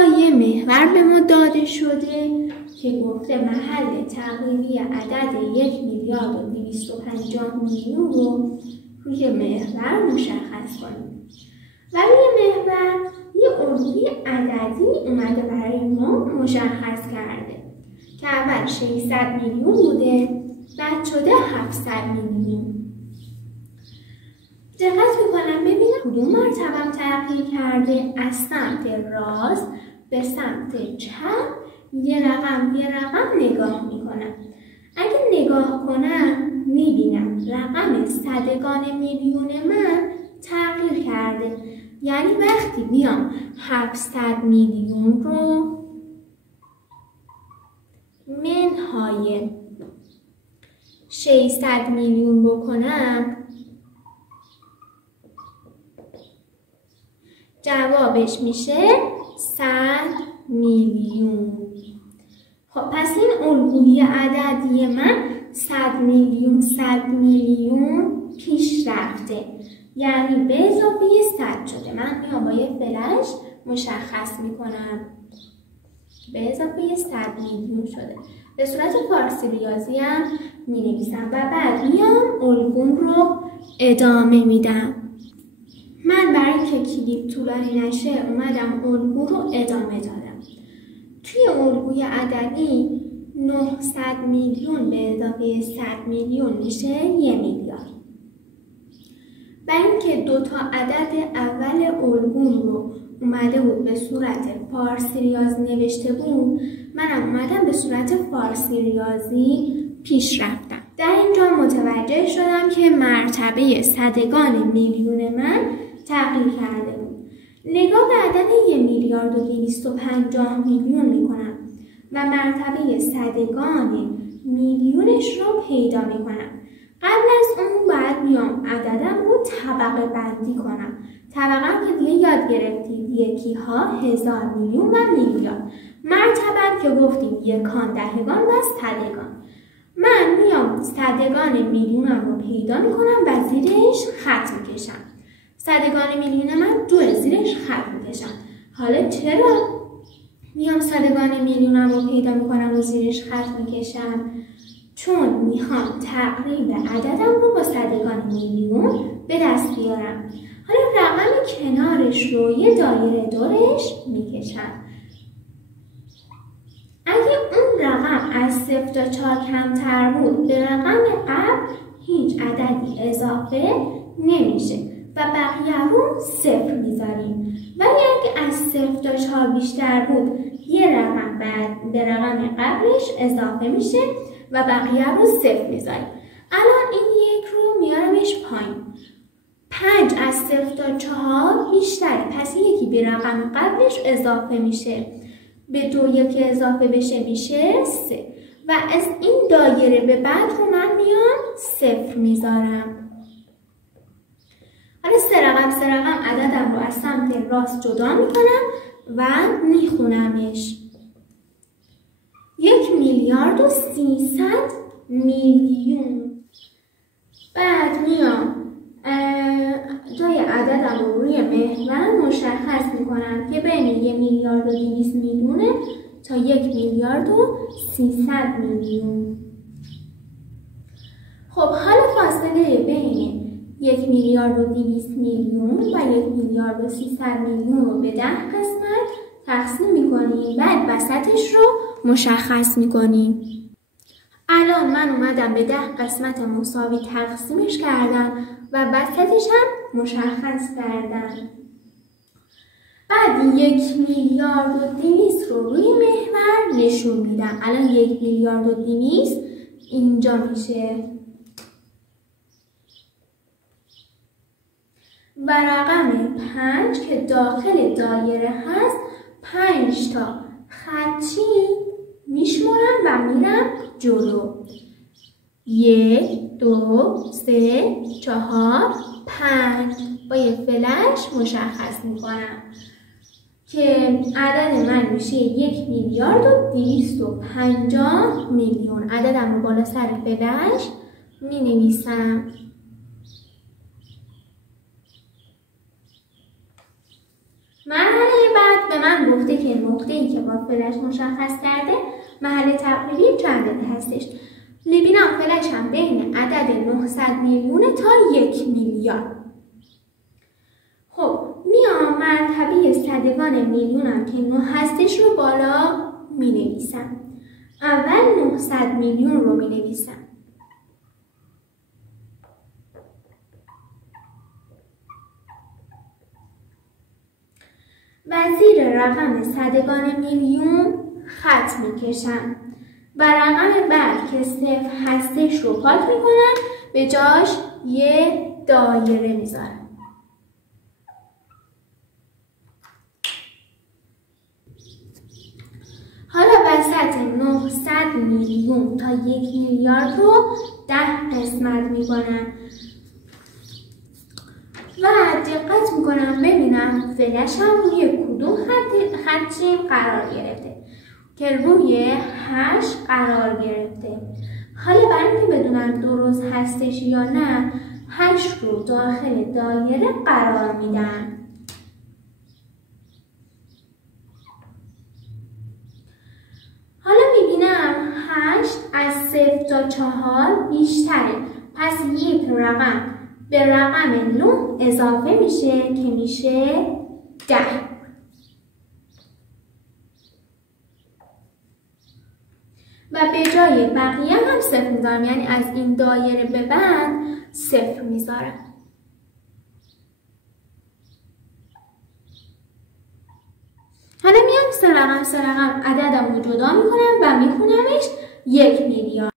اینجا یه محور به ما داده شده که گفته محل تقریبی عدد 1,250,000,000 رو روی محور مشخص کنیم. و روی محور یه الگوی عددی اومده برای ما مشخص کرده که اول 600 میلیون بوده، بعد شده 700 میلیون. دقت میکنم ببینم کدوم مرتبه تغییر کرده. از سمت راست به سمت چپ یه رقم نگاه میکنم. اگه نگاه کنم میبینم رقم صدگان میلیون من تغییر کرده. یعنی وقتی بیام 700 میلیون رو منهای 600 میلیون بکنم جوابش میشه 100 میلیون. خب پس این الگوی عددی من 100 میلیون پیش رفته، یعنی به اضافه 100 شده. من میام با یه فلش مشخص میکنم به اضافه 100 میلیون شده. به صورت فارسی ریاضی هم مینویسم و بعد میام الگوم رو ادامه میدم. من برای اینکه کلیپ طولانی نشه اومدم الگو رو ادامه دادم. توی الگوی عددی 900 میلیون به اضافه 100 میلیون میشه 1 میلیارد. و اینکه دوتا عدد اول الگوم رو اومده بود به صورت فارسی ریاضی نوشته بود، منم اومدم به صورت فارسی ریاضی پیش رفتم. در اینجا متوجه شدم که مرتبه صدگان میلیون من تغییر کرده بود. نگاه به عدد 1,250,000,000 میکنم و مرتبه صدگان میلیونش رو پیدا میکنم. قبل از اون باید بیام عددم رو طبقه بندی کنم. طبقه که دیگه یاد گرفتید، یکی ها، 1000 میلیون و میلیارد. مرتبه که گفتیم یکان، دهگان و صدگان. من میام صدگان میلیونم رو پیدا میکنم و زیرش خط میکشم. صدگان میلیون من زیرش خط میکشم. حالا چرا میام صدگان میلیونم رو پیدا میکنم و زیرش خط میکشم؟ چون میخوام تقریب عددم رو با صدگان میلیون به دست بیارم. حالا رقم کنارش رو یه دایره دورش میکشم. اگه اون رقم از 0 تا 4 کمتر بود به رقم قبل هیچ عددی اضافه نمیشه و بقیه رو 0 میذاریم. ولی اگه از 0 تا 4 بیشتر بود یه رقم بعد به رقم قبلش اضافه میشه و بقیه رو 0 میذاریم. الان این یک رو میارمش پایین. 5 از 0 تا 4 بیشتره، پس یکی به رقم قبلش اضافه میشه. به 2 یکی اضافه بشه میشه 3 و از این دایره به بعد رو من میام 0 میذارم. حالا سه رقم عددم رو از سمت راست جدا میکنم و میخونمش. 1,300,000,000. بعد میام جای عددم رو روی محور مشخص میکنم که بین 1,200,000,000 تا 1,300,000,000. خب حالا فاصله بین 1,200,000,000 و 1,300,000,000 رو به 10 قسمت تقسیم میکنیم. بعد وسطش رو مشخص میکنیم. الان من اومدم به 10 قسمت مساوی تقسیمش کردم و وسطش هم مشخص کردم. بعد 1,200,000,000 رو روی محور نشون میدم. الان 1,200,000,000 اینجا میشه و رقم 5 که داخل دایره هست 5 تا خطی میشمارم و میرم جلو. 1 2 3 4 5 با یه فلش مشخص میکنم که عدد من میشه 1,250,000,000. عددم رو بالا سر فلش می نویسم. مرحله بعد به من گفته که نقطه‌ای که با فلش مشخص کرده محل تقریبی چند هستش. میبینم فلش هم بین عدد 900 میلیون تا 1 میلیارد. خب میام مرتبه صدگان میلیونم که 9 هستش رو بالا می نویسم. اول 900 میلیون رو می نویسم. و زیر رقم صدگان میلیون خط می کشم و رقم بعد که 0 هستش رو پاک می کنم، به جاش یه دایره میذارم. حالا وسط 900 میلیون تا 1 میلیارد رو 10 قسمت میکنم و دقت میکنم ببینم فلشم روی کدوم خطی قرار گرفته که روی 8 قرار گرفته. حالا برای اینکه بدونم درست هستش یا نه 8 رو داخل دایره قرار میدم. حالا میبینم 8 از 0 تا 4 بیشتره، پس یک رقم به رقم 9 اضافه میشه که میشه 10. و به جای بقیه هم 0 میذارم، یعنی از این دایره به بعد 0 میذارم. حالا میام سه رقم عددم رو جدا میکنم و میخونمش 1 میلیارد.